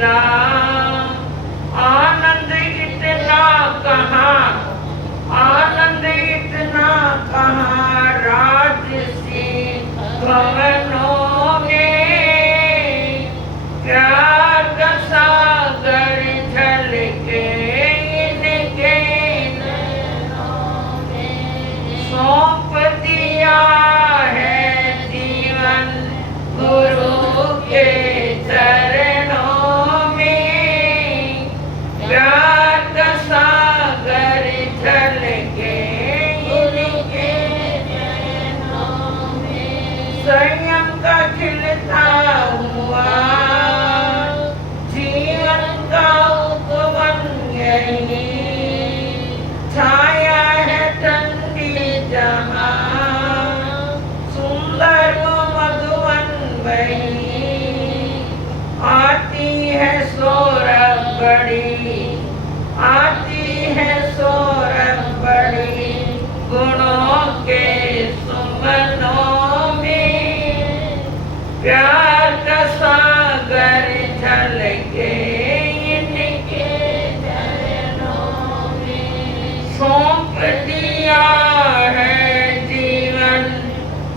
मिला, आनंद इतना कहाँ, आनंद इतना कहाँ राजसी भवनों में। प्यार का सागर झलके इनके नैनों में। सौंप दिया है जीवन गुरु के चरणों में। प्यार का सागर झलके इनके नैनों में। संयम का खिलता हुआ जीवन का उपवन यही। छाया है ठंडी जहाँ, सुंदर मधुवन वही। आती है सौरभ बड़ी, आती है सौरभ बड़ी गुणों के सुमनों में। प्यार का सागर झलके इनके चरणों में। सौंप दिया है जीवन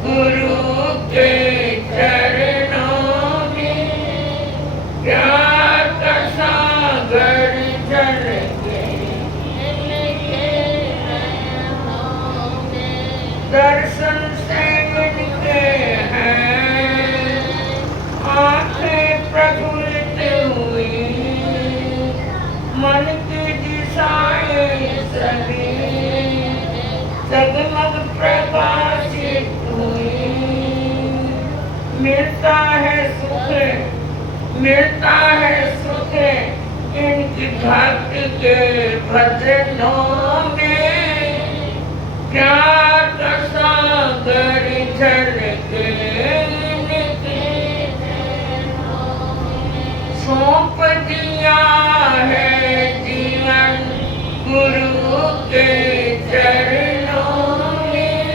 गुरु के चरणों में। प्यार का सागर झलके इनके नैनों में। दर्शन से मिलते हैं आंखें प्रफुल्लित हुई, मन की दिशाएं सभी जगमग प्रकाशित हुई। मिलता है सुख, मिलता है सुख इनकी भक्ति के भजनों में। प्यार का सागर झलके इनके नैनों में। सौंप दिया है जीवन गुरु के चरणों में।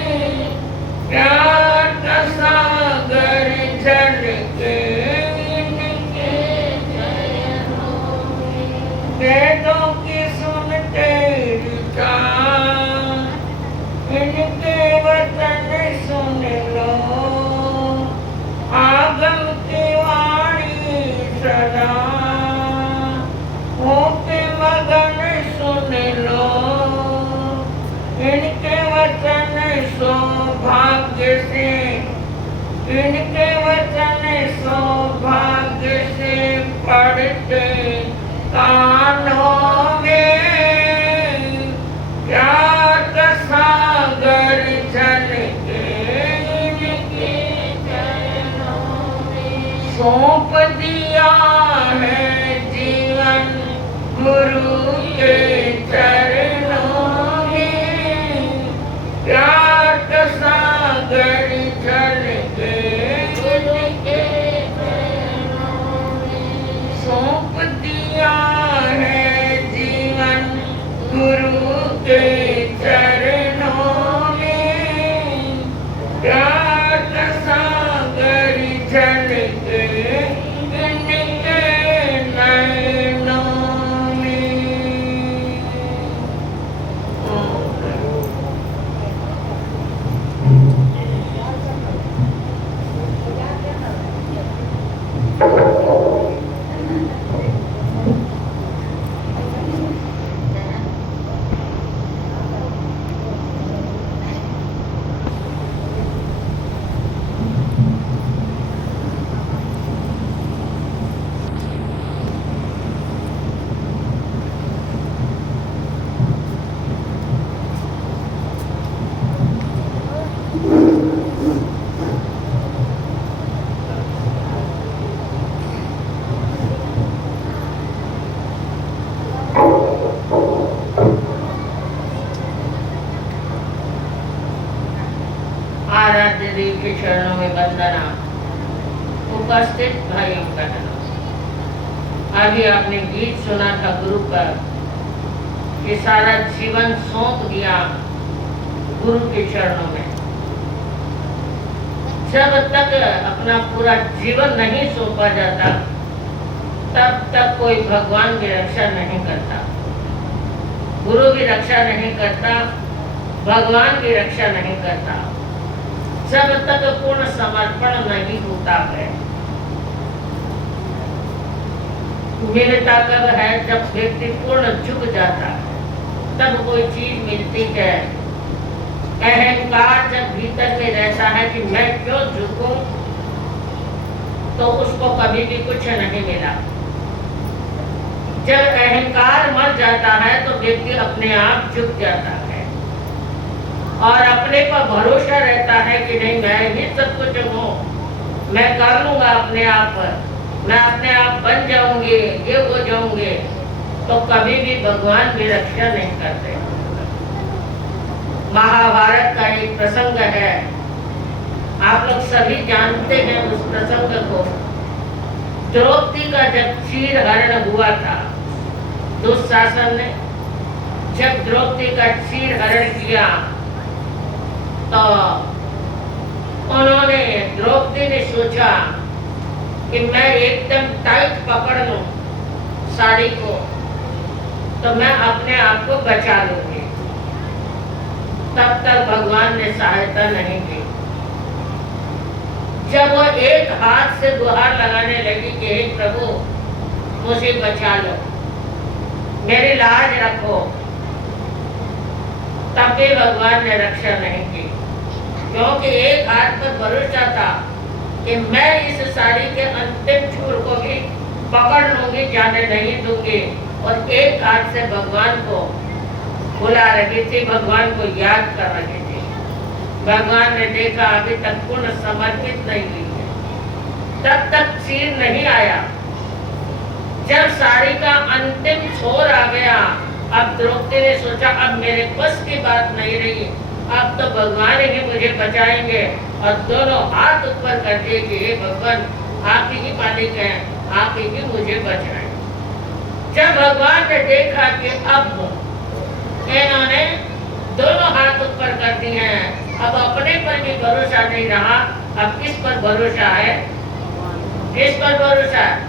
प्यार का सागर झलके इनके चरणों में। वेदों की सुनते ऋचा, इनके वचन सुन लो। आगम की वाणी सदा होके मगन सुन लो। इनके वचन सौभाग्य से, इनके वचन सौभाग्य से पढ़ते कानों में। प्यार का सागर झलके इनके चरणों में। सौंप दिया है जीवन गुरु के चरणों में। प्यार का सागर झलके इनके चरणों में। सौंप दिया है जीवन गुरु के चरणों में। प्यार का सागर झलके इनके नैनों में। आराध्य देव के चरणों में वंदना। उपस्थित भाइयों बहनों, अभी आपने गीत सुना था गुरु पर कि सारा जीवन सौंप दिया गुरु के चरणों में। जब तक अपना पूरा जीवन नहीं सौंपा जाता तब तक कोई भगवान की रक्षा नहीं करता, गुरु की रक्षा नहीं करता, भगवान की रक्षा नहीं करता, जब तक पूर्ण समर्पण नहीं होता है। मिलता कब है? जब व्यक्ति पूर्ण झुक जाता है, तब कोई चीज मिलती है। अहंकार जब भीतर में रहता है कि मैं क्यों झुकूं, तो उसको कभी भी कुछ नहीं मिला। जब अहंकार मर जाता है तो व्यक्ति अपने आप झुक जाता है और अपने पर भरोसा रहता है कि नहीं, मैं ही सब कुछ हूँ, मैं कर लूंगा अपने आप पर, मैं अपने आप बन जाऊंगी, ये हो जाऊंगे। तो कभी भी भगवान की रक्षा नहीं करते। महाभारत का एक प्रसंग है, आप लोग सभी जानते हैं उस प्रसंग को। द्रौपदी का जब चीर हरण हुआ था, दुशासन ने जब द्रौपदी का चीर हरण किया, तो उन्होंने, द्रौपदी ने सोचा कि मैं एकदम टाइट पकड़ लूं साड़ी को, तो मैं अपने आप को बचा लूंगी। तब तक भगवान ने सहायता नहीं की। जब वो एक हाथ से गुहार लगाने लगी कि हे प्रभु, मुझे बचा लो, मेरी लाज रखो, तब भी भगवान ने रक्षा नहीं की, क्योंकि एक हाथ पर भरोसा था कि मैं इस साड़ी के अंतिम छोर को भी पकड़ लूंगी, जाने नहीं दूंगी। और एक हाथ से भगवान को बुला रही थी, भगवान को याद कर रही थी। भगवान ने देखा अभी तक पूर्ण समर्पित नहीं हुई है, तब तक चीर नहीं आया। जब साड़ी का अंतिम छोर आ गया, अब द्रौपदी ने सोचा अब मेरे बस की बात नहीं रही, अब तो भगवान ही मुझे बचाएंगे। और दोनों हाथ ऊपर कर दिए कि हे भगवान, आप ही मालिक हैं, आप ही मुझे बचाएं। जब भगवान ने देखा कि अब इन्होंने दोनों हाथ ऊपर कर दिए हैं, अब अपने पर भी भरोसा नहीं रहा, अब किस पर भरोसा है? किस पर भरोसा है?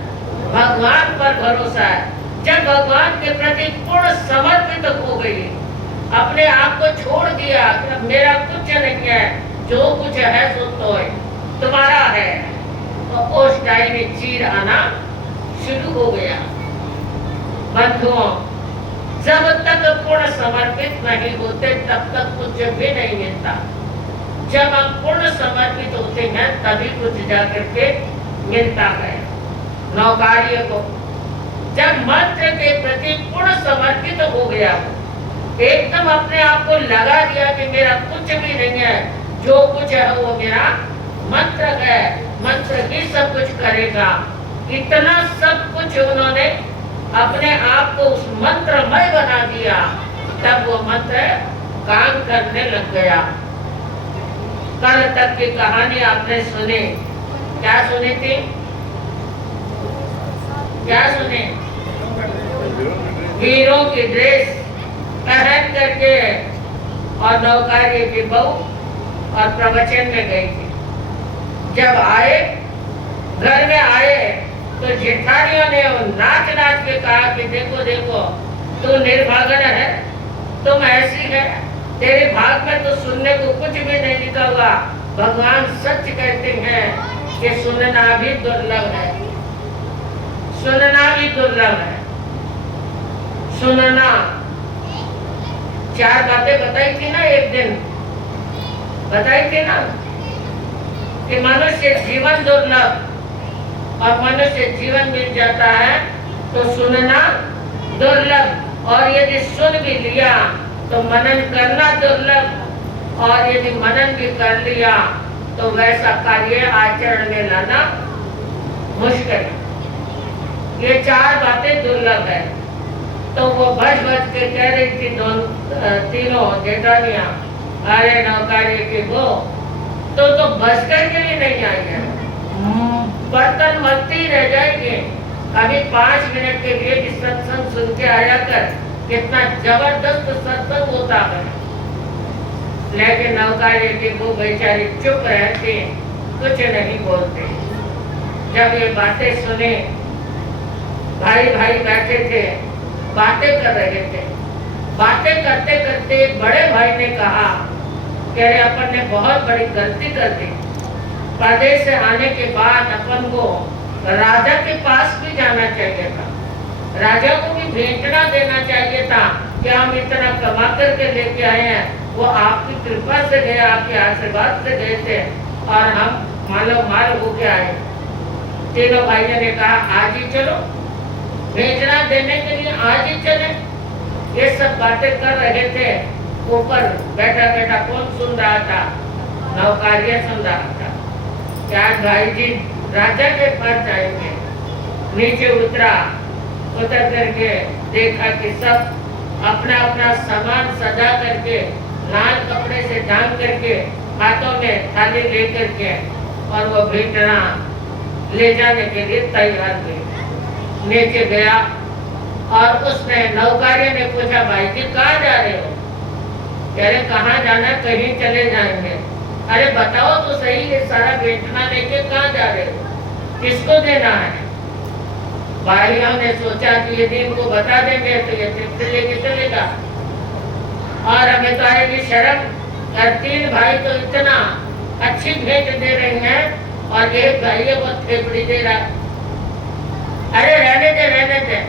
भगवान पर भरोसा है। जब भगवान के प्रति पूर्ण समर्पित हो गई, अपने आप को छोड़ दिया कि अब मेरा कुछ नहीं है, जो कुछ है सो तो तुम्हारा है, तो उस टाइम में चीर आना शुरू हो गया। बंधुओं, जब तक पूर्ण समर्पित नहीं होते तब तक कुछ भी नहीं मिलता। जब हम पूर्ण समर्पित होते हैं तभी कुछ जाकर के मिलता है। नौकारियों को जब मंत्र के प्रति पूर्ण समर्पित हो गया, एकदम अपने आप को लगा दिया कि मेरा कुछ भी नहीं है, जो कुछ है वो मेरा मंत्र है, मंत्र ही सब कुछ करेगा। इतना सब कुछ उन्होंने अपने आप को उस मंत्रमय बना दिया, तब वो मंत्र काम करने लग गया। कल तक की कहानी आपने सुनी, क्या सुनी थी? क्या सुने? हीरो की ड्रेस पहन करके और नौकारी की बहू और प्रवचन में गई थी। जब आए, घर में आए, तो जेठानियों ने नाच नाच के कहा कि देखो देखो, तू निर्भागन है, तुम ऐसी है, तेरे भाग में तो सुनने को कुछ भी नहीं लिखा हुआ। भगवान सच कहते हैं कि सुनना भी दुर्लभ है, सुनना भी दुर्लभ है। सुनना, चार बातें बताई थी ना एक दिन, बताई थी ना कि मनुष्य जीवन दुर्लभ, और मनुष्य जीवन मिल जाता है तो सुनना दुर्लभ, और यदि सुन भी लिया तो मनन करना दुर्लभ, और यदि मनन भी कर लिया तो वैसा कार्य आचरण में लाना मुश्किल है। ये चार बातें दुर्लभ है। तो वो बच बच के कह रही थी तीनों जेठानियां, अरे नौकारी की वो तो बच करके भी नहीं आई है, बर्तन मलती रह जाएंगे। कभी 5 मिनट के लिए भी सत्संग सुन के आया कर, कितना जबरदस्त सत्संग होता है। लेकिन नौकारी की वो बेचारी चुप रहती, कुछ नहीं बोलते। जब ये बातें सुने भाई भाई बैठे थे, बातें कर रहे थे। बातें करते करते एक बड़े भाई ने कहा कि अरे अपन ने बहुत बड़ी गलती कर दी। प्रदेश से आने के बाद अपन को राजा के पास भी जाना चाहिए था, राजा को भी भेंटना देना चाहिए था कि हम इतना कमा करके लेके आए हैं, वो आपकी कृपा से गए, आपके आशीर्वाद से गए थे और हम मालो माल होके आए। तीनों भाइयों ने कहा आज ही चलो, भेजना देने के लिए आज ही चले। ये सब बातें कर रहे थे। ऊपर बैठा बैठा कौन सुन रहा था? नौकारिया सुन रहा था कि आज भाई जी राजा के पास जाएंगे। नीचे उतरा, उतर करके देखा कि सब अपना अपना सामान सजा करके, लाल कपड़े से ढांक करके, हाथों में थाली ले करके और वो भेंटना ले जाने के लिए तैयार थे। नीचे गया और उसने नौकारियों ने पूछा भाई जी कहाँ जा रहे हो? कह रहे कहाँ जाना, कहीं चले जाएंगे। अरे बताओ तो सही, ये सारा भेंटना लेके कहाँ जा रहे हो, किसको देना है? भाइयों ने सोचा कि यदि इनको बता देंगे तो ये चिट्ठी लेके चलेगा और हमें तो आएगी शर्म। और तीन भाई तो इतना अच्छी भेंट दे रही हैं और एक भाई है वो थेपड़ी दे रहा। अरे रहने दे रहने दे,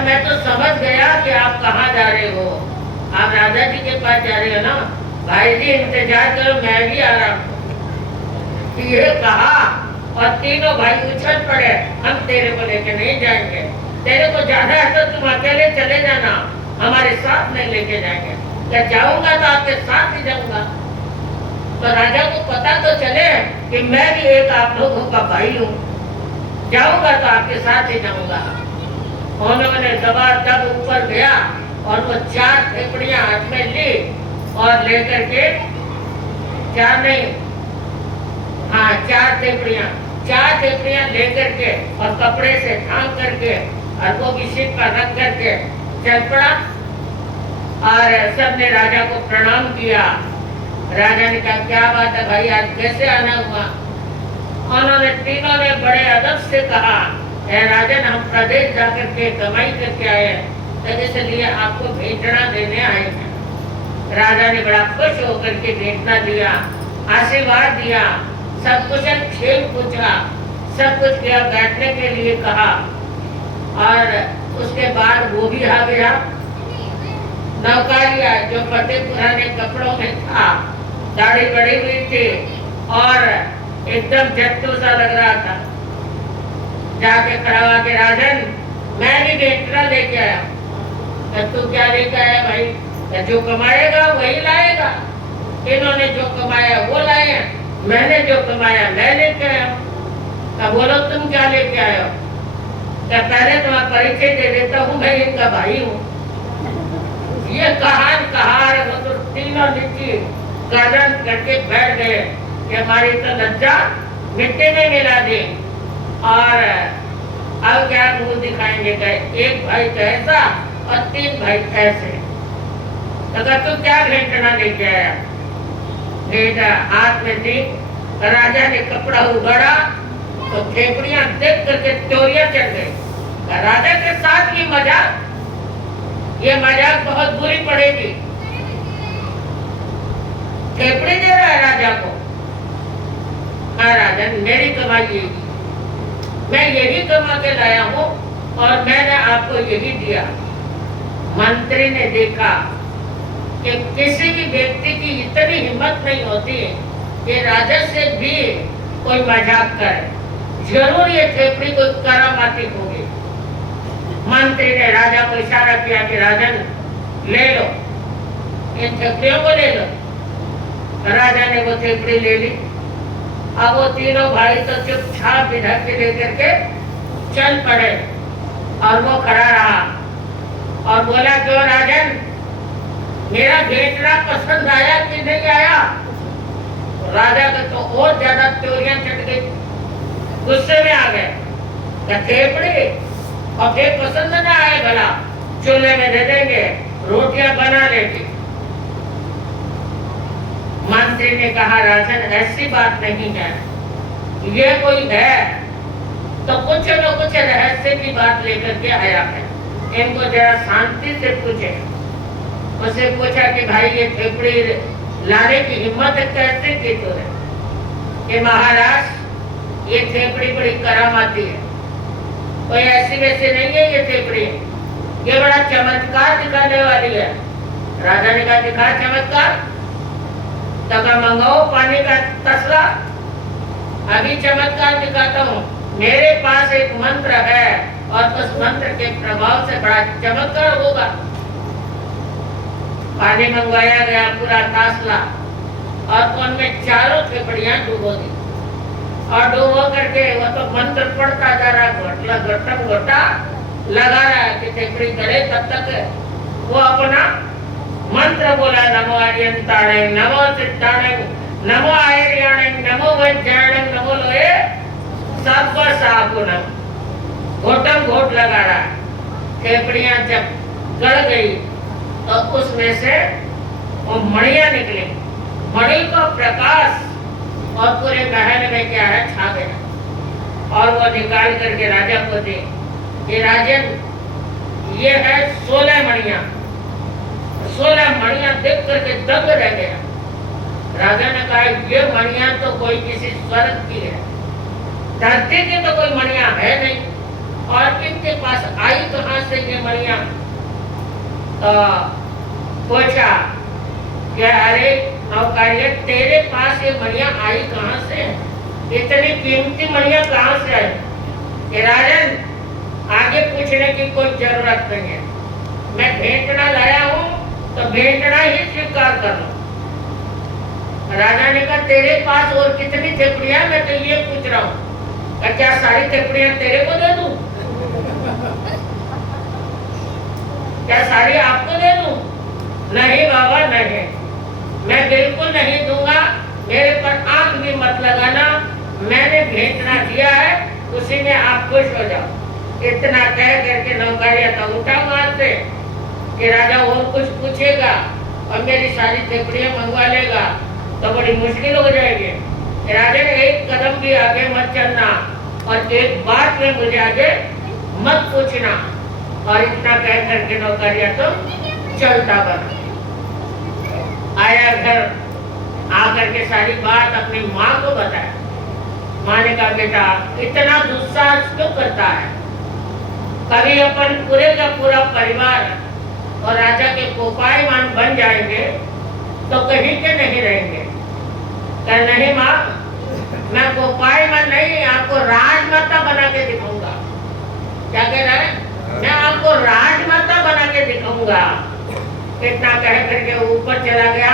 मैं तो समझ गया कि आप कहाँ जा रहे हो, आप राजा जी के पास जा रहे हो ना। भाई जी इंतजार करो, मैं भी आ रहा हूँ। ये कहा और तीनों भाई उछल पड़े, हम तेरे को लेके नहीं जाएंगे, तेरे को जाना है तो तुम अकेले चले जाना, हमारे साथ नहीं लेके जाएंगे। क्या जाऊंगा तो आपके साथ ही जाऊंगा। तो राजा को पता तो चले कि मैं भी एक आप लोगों का भाई हूँ, जाऊंगा तो आपके साथ ही जाऊंगा। उन्होंने दबा दब ऊपर गया और वो 4 थेपड़ियां हाथ में ली और लेकर के 4 थेपड़ियां लेकर के और कपड़े से ढांक करके और वो भी सिर पर रख करके चल पड़ा। और सबने राजा को प्रणाम किया। राजा ने कहा क्या बात है भाई, आज कैसे आना हुआ? उन्होंने तीनों ने बड़े अदब से कहा राजन हम प्रदेश जाकर के कमाई करके आए हैं, तो इसलिए आपको भेंटना देने आए हैं। राजा ने बड़ा खुश होकर के भेंटना दिया, आशीर्वाद दिया, सब कुछ खेल पूछा, सब कुछ किया, बैठने के लिए कहा। और उसके बाद वो भी आ गया। नौकारिया जो फटे पुराने कपड़ों में था, दाढ़ी बड़ी हुई थी और एकदम जट्टू सा लग रहा था, जाके खड़ा हुआ के राजन मैं भी भेंटना लेके आया। तू क्या लेके आया भाई? जो कमाएगा वही लाएगा, इन्होंने जो कमाया वो लाए हैं, मैंने जो कमाया मैं लेके आया। तब बोलो तुम क्या लेके आए हो? पहले तुम्हारा परिचय दे देता हूँ, मैं इनका भाई हूँ। ये कहार वो तो तीनों नीचे गर्दन करके बैठ गए कि हमारी तो लज्जा मिट्टी में मिला दी। और अब क्या मुंह दिखाएंगे? गए एक भाई कैसा और 3 भाई ऐसे। तो तू क्या भेंटना लेके आया? भेंटा हाथ में दी, राजा ने कपड़ा उगाड़ा तो थेपड़ियां देख करके चोरियां चढ़ गई। राजा के साथ ये मजाक बहुत बुरी पड़ेगी। थेपड़ी दे रहा है राजा को। हाँ राजन मेरी कमाई यही, मैं यही कमा के लाया हूँ और मैंने आपको यही दिया। मंत्री ने देखा कि किसी भी व्यक्ति की इतनी हिम्मत नहीं होती कि राजा से भी कोई मजाक करे, जरूर ये थेपड़ी कोई करामाती होगी। मंत्री ने राजा को इशारा किया कि राजन ले लो, इन थेपड़ियों को ले लो। राजा ने वो थेपड़ी ले ली। अब वो तीनों भाई तो चुपचाप इधर के लेकर के चल पड़े और वो खड़ा रहा और बोला क्यों राजन, मेरा भेंटना पसंद आया कि नहीं आया? राजा को तो और ज्यादा चोरियां चढ़ गई, गुस्से में आ गए। थेपड़ी और फिर पसंद न आए भला, चूल्हे में दे देंगे, रोटियां बना लेगी। मंत्री ने कहा राजन ऐसी बात नहीं है, ये कोई है तो कुछ न कुछ रहस्य की बात लेकर के आया है। इनको जरा शांति से पूछे। उससे पूछा कि भाई ये थेपड़ी लाने की हिम्मत कैसे की तूने? कि महाराज ये थेपड़ी बड़ी करामाती है, कोई ऐसी वैसी नहीं है ये थेपड़ी, ये बड़ा चमत्कार दिखाने वाली है। राजा ने कहा दिखा चमत्कार? तका मंगाओ पानी का तसला, अभी चमत्कार दिखाता हूँ। मेरे पास एक मंत्र है और उस मंत्र के प्रभाव से बड़ा चमत्कार होगा। पानी मंगवाया गया पूरा तासला और उनमें चारों थेपड़ियां डूबो दी और डूबो करके वो तो मंत्र पढ़ता जा रहा, घोटा लगा रहा है कि थेपड़ी गले तब तक वो अपना मंत्र बोला, नमो आर्यंताणे नमो सिद्धाणे नमो आर्याणे नमो वैज्ञाणे नमो लोए सब सागुणम। घोटम घोट लगा रहा। थेपड़ियां जब गड़ गई तो उसमें से वो मणियां निकली। मणि का प्रकाश और पूरे महल में क्या है छा गया और वो निकाल करके राजा को दी कि राजन ये है 16 मणियां। 16 मणियां देख करके दंग रह गया। राजा ने कहा ये मणियां तो कोई किसी स्वर्ग की है, धरती की तो कोई मणियां है नहीं और इनके पास आई कहां से ये मणियां? तो पूछा कि अरे नौकरिया तेरे पास ये मणियां आई कहां से? इतनी कीमती मणियां कहां से आई? कि राजन आगे पूछने की कोई जरूरत नहीं है, मैं भेंटना लाया हूं तो भेंटना ही स्वीकार कर लो। राजा ने कहा तेरे पास और कितनी थेपड़ियां? मैं तो ये पूछ रहा हूँ, क्या सारी थेपड़ियां तेरे को दे दूं? क्या सारी आपको दे दूं? नहीं बाबा नहीं, मैं बिल्कुल नहीं दूंगा। मेरे पर आंख भी मत लगाना, मैंने भेंटना दिया है, उसी में आप खुश हो जाओ। इतना कह करके नौकरिया तो उठा वहां से कि राजा और कुछ पूछेगा और मेरी सारी थेपड़ियां मंगवा लेगा तो बड़ी मुश्किल हो जाएगी। राजा ने एक कदम भी आगे मत चलना और एक बात में मुझे आगे मत पूछना। और इतना कह करके नौकरिया तो चलता बना। आया घर, आकर के सारी बात अपनी माँ को बताया। माँ ने कहा बेटा इतना दुस्साहस क्यों करता है? कभी अपन पूरे का पूरा परिवार और राजा के कोपायमान बन जाएंगे तो कहीं के नहीं रहेंगे। कह नहीं माँ, मैं कोपायमान नहीं, आपको राजमाता बना के दिखाऊंगा। क्या कह रहा है? मैं आपको राजमाता बना के दिखाऊंगा। इतना कह करके ऊपर चला गया।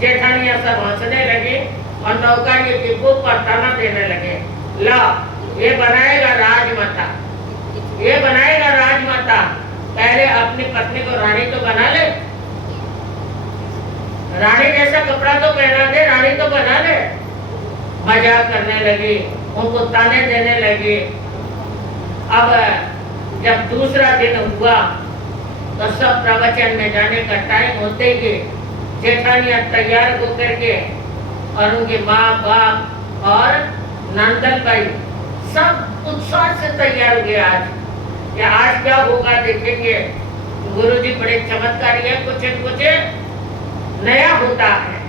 जेठानियां सब हंसने लगी और नौकरी की बुक पर ताना देने लगे, ला ये बनाएगा राजमाता, ये बनाएगा राजमाता। पहले अपनी पत्नी को रानी तो बना ले, रानी जैसा कपड़ा तो पहना दे, रानी तो बना ले। मजाक करने लगी, उनको ताने देने लगी। अब जब दूसरा दिन हुआ तो सब प्रवचन में जाने का टाइम होते ही जेठानियां तैयार होकर के और उनके माँ बाप और नंदन भाई सब उत्साह से तैयार हुए। आज क्या होगा देखेंगे। गुरुजी बड़े चमत्कारी है, कुछ न कुछ नया होता है।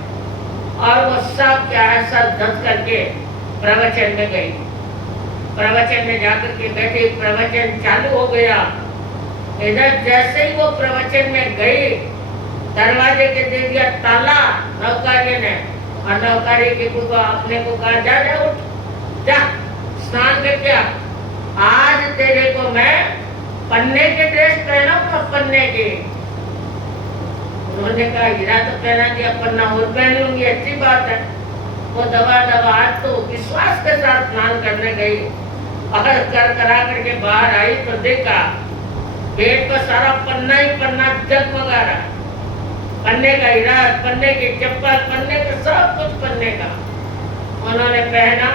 और वो सब क्या है, सब धस करके प्रवचन में गई। प्रवचन में जाकर के बैठे, प्रवचन चालू हो गया। इधर जैसे ही वो प्रवचन में गई, दरवाजे के दे दिया ताला नौकरी ने। और नौकरी की बुआ अपने को कहा जा जा उठ जा स्नान करके आ, आज तेरे को मैं पन्ने के ड्रेस पहनाऊंगा, पन्ने के। उन्होंने कहा हीरा तो पहना दिया, पन्ना और पहन लूंगी, अच्छी बात है। वो दबा दबा आज तो विश्वास के साथ स्नान करने गई और कर करा करके बाहर आई तो देखा पेट का सारा पन्ना ही पन्ना जगमगा रहा। पन्ने का हीरा, पन्ने की चप्पल, पन्ने का सब कुछ पन्ने का। उन्होंने पहना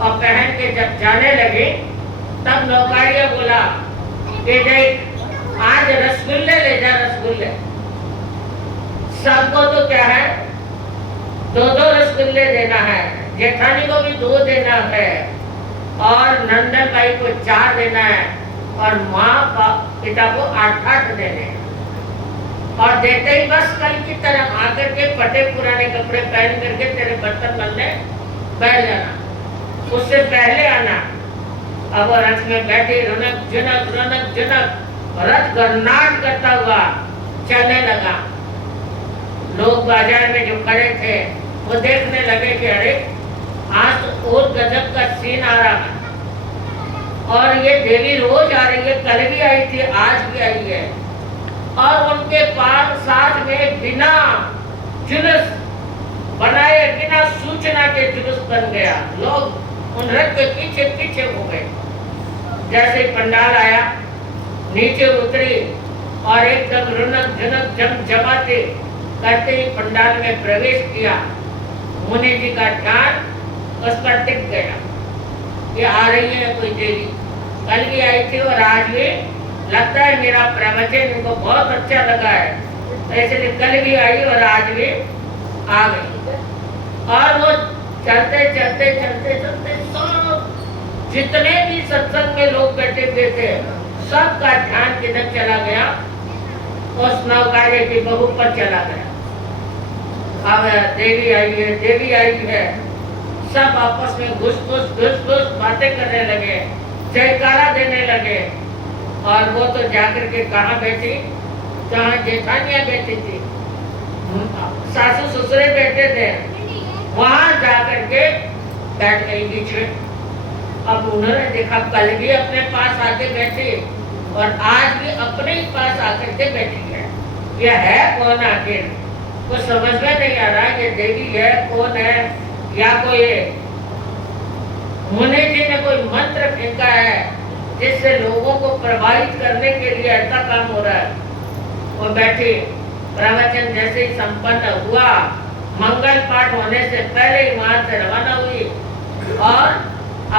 और पहन के जब जाने लगे तब नौकरिया बोला कि देख आज रसगुल्ले ले जा, रसगुल्ले। सबको तो क्या है, 2-2 रसगुल्ले देना है, जेठानी को भी 2 देना है। और नंदन भाई को 4 देना है और माँ पिता को 8 देने हैं। और देते ही बस कल की तरह आकर के फटे पुराने कपड़े पहन करके तेरे बर्तन बनने बैठ जाना, उससे पहले आना। अब रथ में बैठे रनक जनक रथ गर्नाट करता हुआ चलने लगा। लोग बाजार में जो खड़े थे वो देखने लगे कि अरे आज तो और गजब का सीन आ रहा है, और ये देवी रोज आ रही है, कल भी आई थी, आज भी आई है। और उनके पास साथ में बिना जुलूस बनाए, बिना सूचना के जुलूस बन गया। लोग उन रथ के पीछे पीछे हो गए। जैसे पंडाल आया, नीचे उतरी और एकदम रौनक जनक जमजमाते करते ही पंडाल में प्रवेश किया। मुनि जी का ध्यान उस पर टिक गया, ये आ रही है कोई देवी, कल भी आई थी और आज भी, लगता है मेरा प्रवचन इनको बहुत अच्छा लगा है, तो इसलिए कल भी आई और आज भी आ गई। और वो चलते चलते चलते चलते सब जितने भी सत्संग में लोग बैठे हुए थे सबका ध्यान किधर चला गया, उस नौकारे की बहू पर चला गया। अब देवी आई है, सब आपस में घुस घुस बातें करने लगे, जयकारा देने लगे। और वो तो जाकर के कहाँ बैठी, जहाँ जेठानियाँ बैठी थी, सासू ससुरे बैठे थे, वहाँ जाकर के बैठ गई बीच में। अब उन्होंने देखा कल भी अपने पास आके बैठी और आज भी अपने ही पास आकर के बैठी है। यह है कौन आखिर, कुछ समझ में नहीं आ रहा ये देवी है कौन है, या कोई मुनि जी ने कोई मंत्र फेंका है जिससे लोगों को प्रभावित करने के लिए ऐसा काम हो रहा है। वो बैठी, प्रवचन जैसे ही संपन्न हुआ, मंगल पाठ होने से पहले ही वहां से रवाना हुई और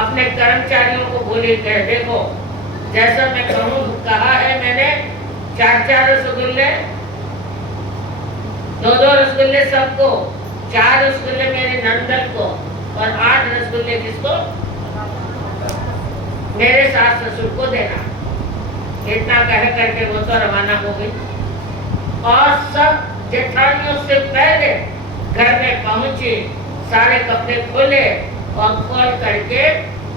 अपने कर्मचारियों को बोली कि देखो जैसा मैं कहूँ कहा है मैंने, 4 रसगुल्ले, 2 रसगुल्ले सबको, 4 रसगुल्ले मेरे नंदन को और 8 रसगुल्ले किसको, मेरे सास ससुर को देना। इतना कह करके वो तो रवाना हो गई और सब जेठानियों से पहले घर में पहुंची, सारे कपड़े खोले और खोल करके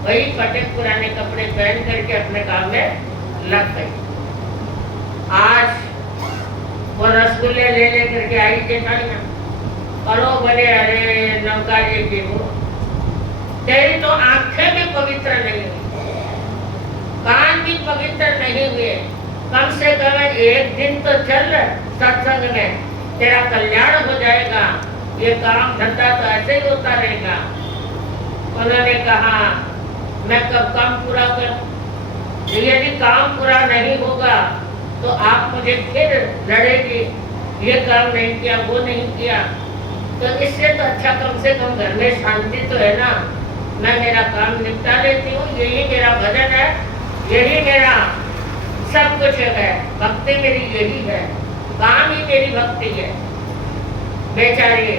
वही फटे पुराने कपड़े पहन करके अपने काम में लग गई। आज वो रसगुल्ले ले करके आई जेठानियाँ और वो बोले अरे नौकारी की हो, तेरी तो आंखें भी पवित्र नहीं हुई, कान भी पवित्र नहीं हुए, कम से कम एक दिन तो चल सत्संग में, तेरा कल्याण हो जाएगा, ये काम धंधा तो ऐसे ही होता रहेगा। उन्होंने कहा मैं कब काम पूरा करूं, यदि काम पूरा नहीं होगा तो आप मुझे फिर लड़ेगी, ये काम नहीं किया वो नहीं किया, तो इससे तो अच्छा कम से कम घर में शांति तो है ना, मैं मेरा काम निपटा लेती हूँ, यही मेरा भजन है, यही मेरा सब कुछ है, भक्ति मेरी यही है, काम ही मेरी भक्ति है। बेचारी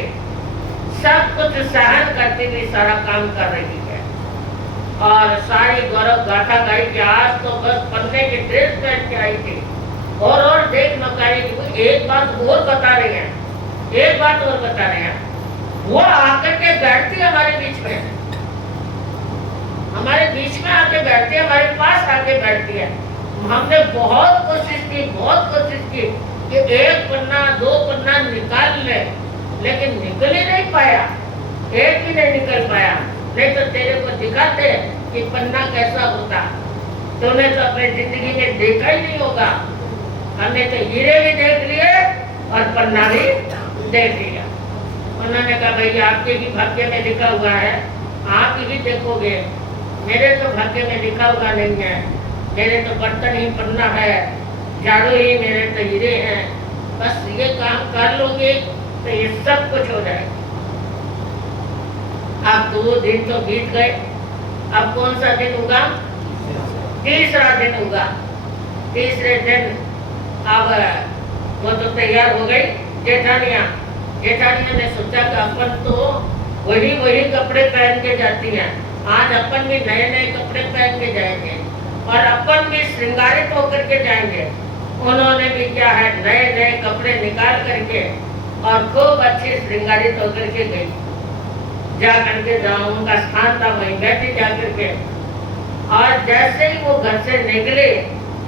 सब कुछ सहन करती हुई सारा काम कर रही है और सारी गौरव गाथा गाई कि आज तो बस पन्ने की ड्रेस पहन के आई थी। और देख नौकारी एक बात और बता रहे हैं, एक बात और बता रहे हैं, वो आकर के बैठती हमारे बीच में, हमारे बीच में आके बैठती है, हमारे पास आके बैठती है। हमने बहुत कोशिश की कि 1 पन्ना 2 पन्ना निकाल ले, लेकिन निकल ही नहीं पाया, एक भी नहीं निकल पाया। नहीं तो तेरे को दिखाते कि पन्ना कैसा होता, तूने तो अपनी जिंदगी में देखा ही नहीं होगा। हमने तो हीरे भी देख लिए और पन्ना भी देख लिया। उन्होंने कहा भाई आपके भी भाग्य में लिखा हुआ है, आप ही देखोगे, मेरे तो भाग्य में लिखा हुआ नहीं है, मेरे तो बर्तन ही पन्ना है, झाड़ू ही मेरे तो हीरे हैं, बस ये काम कर लोगे तो ये सब कुछ हो जाएगा। अब 2 दिन तो बीत गए, अब कौन सा दिन होगा, तीसरा दिन होगा। तीसरे दिन अब वो तो तैयार हो गई जेठानियाँ ने सोचा कि अपन तो वही कपड़े पहन के जाती हैं, आज अपन भी नए नए कपड़े पहन के जाएंगे और अपन भी श्रृंगारित होकर के जाएंगे। उन्होंने भी क्या है, नए नए कपड़े निकाल करके और खूब अच्छी श्रृंगारित होकर के गई। जा करके जहाँ उनका स्थान था वहीं बैठी जा करके, और जैसे ही वो घर से निकले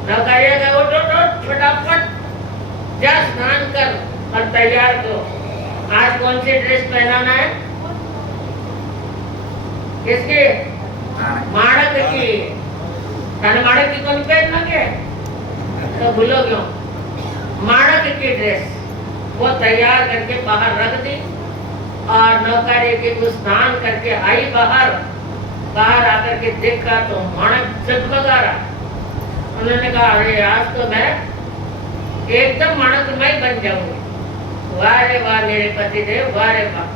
नौकरिया का उठो फटाफट जा स्नान कर और तैयार हो। आज कौन सी ड्रेस पहनाना है? किसकी? माणक की। माणक की कौन पहनोगे तो भूलो क्यों? माणक की ड्रेस वो तैयार करके बाहर रख दी और नौकरी के को स्नान करके आई बाहर। बाहर आकर के देखा तो माणक जगमगा रहा। उन्होंने कहा अरे आज तो मैं एकदम माणक मैं बन जाऊंगी। वाह रे वाह मेरे पति देव, वाह रे वाह,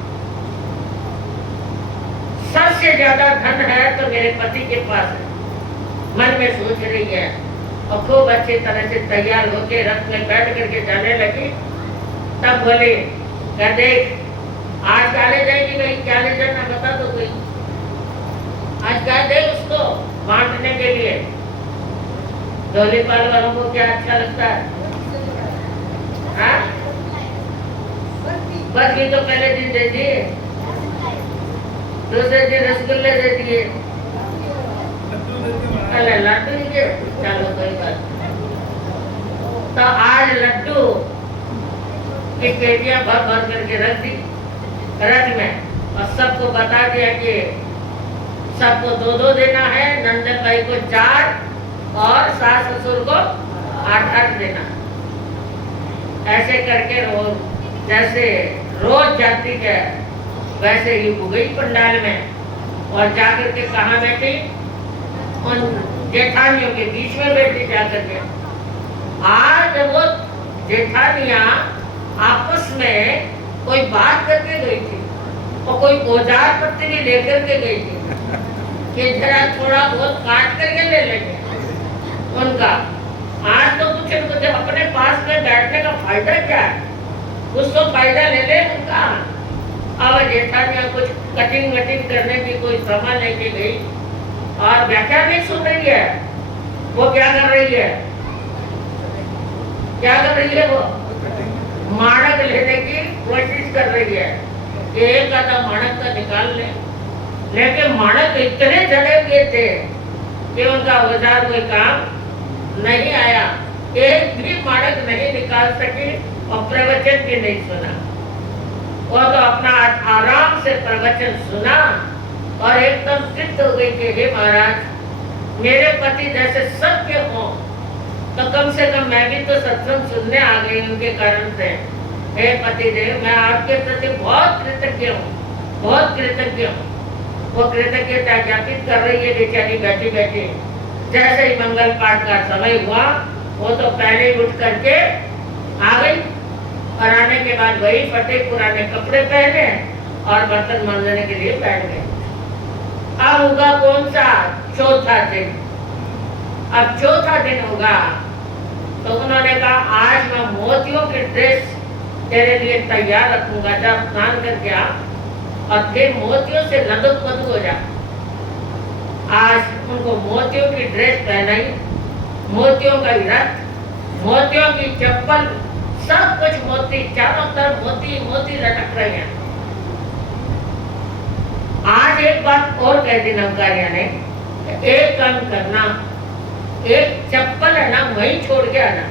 सबसे ज्यादा धन है तो मेरे पति के पास है, मन में सोच रही है। और खूब अच्छी तरह से तैयार होके रथ में बैठ करके जाने लगी। तब बोले क्या देख आज क्या ले जाएगी भाई, क्या ले जाना बता दो कोई, आज क्या दे उसको बांटने के लिए। धोलीपाल वालों को क्या अच्छा लगता है? हाँ? बर्फी तो पहले दिन दे दिए, दूसरे दिन रसगुल्ले दे दिए, अरे लड्डू ही दे। चलो कोई बात। तो आज लड्डू की पेटियां भर भर करके रख दी रथ में और सबको बता दिया कि सबको 2-2 देना है, नंदन भाई को 4 और सास ससुर को 8-8 देना। ऐसे करके रोज जैसे रोज जाती है वैसे ही हो गई पंडाल में और जाकर के कहाँ बैठी? उन जेठानियों के बीच में बैठी जाकर के। आज वो जेठानियां आपस में कोई बात करके गई थी और कोई औजार पत्ती भी लेकर के गई थी कि जरा थोड़ा बहुत काट करके ले लेंगे उनका। आज तो कुछ अपने पास में बैठने का फायदा क्या है, कुछ तो फायदा ले ले उनका। अब जेठानियां कुछ कटिंग वटिंग करने की कोई सामान लेके गई और व्याख्या नहीं सुन रही है। वो क्या कर रही है? क्या कर रही है? वो माणक लेने की कोशिश कर रही है कि एक आधा माणक का निकाल ले। लेकिन माणक इतने जड़े हुए थे कि उनका औजार कोई काम नहीं आया। एक भी माणक नहीं निकाल सकी और प्रवचन भी नहीं सुना। वो तो अपना आराम से प्रवचन सुना और एकदम तृप्त हो गई कि हे महाराज मेरे पति जैसे सत्य हो तो कम से कम मैं भी तो सत्संग सुनने आ गई उनके कारण से। हे पति देव मैं आपके प्रति बहुत कृतज्ञ हूँ, बहुत कृतज्ञ हूँ। वो कृतज्ञता ज्ञापित कर रही है बेचारी बैठी बैठी। जैसे ही मंगल पाठ का समय हुआ वो तो पहले उठ करके आ गई और आने के बाद वही फटे पुराने कपड़े पहने और बर्तन मांजने के लिए बैठ गए। अब होगा कौन सा? चौथा दिन। अब चौथा दिन होगा तो उन्होंने कहा आज मैं मोतियों की ड्रेस तेरे लिए तैयार रखूंगा, जब स्नान करके आ और फिर मोतियों से लदुक पदुक हो जा। आज उनको मोतियों की ड्रेस पहनाई, मोतियों का रथ, मोतियों की चप्पल, सब कुछ मोती, चारों तरफ मोती मोती लटक रहे हैं। आज एक बात और कह दी नौकरिया ने, एक काम करना, एक चप्पल है ना वहीं छोड़ के आना।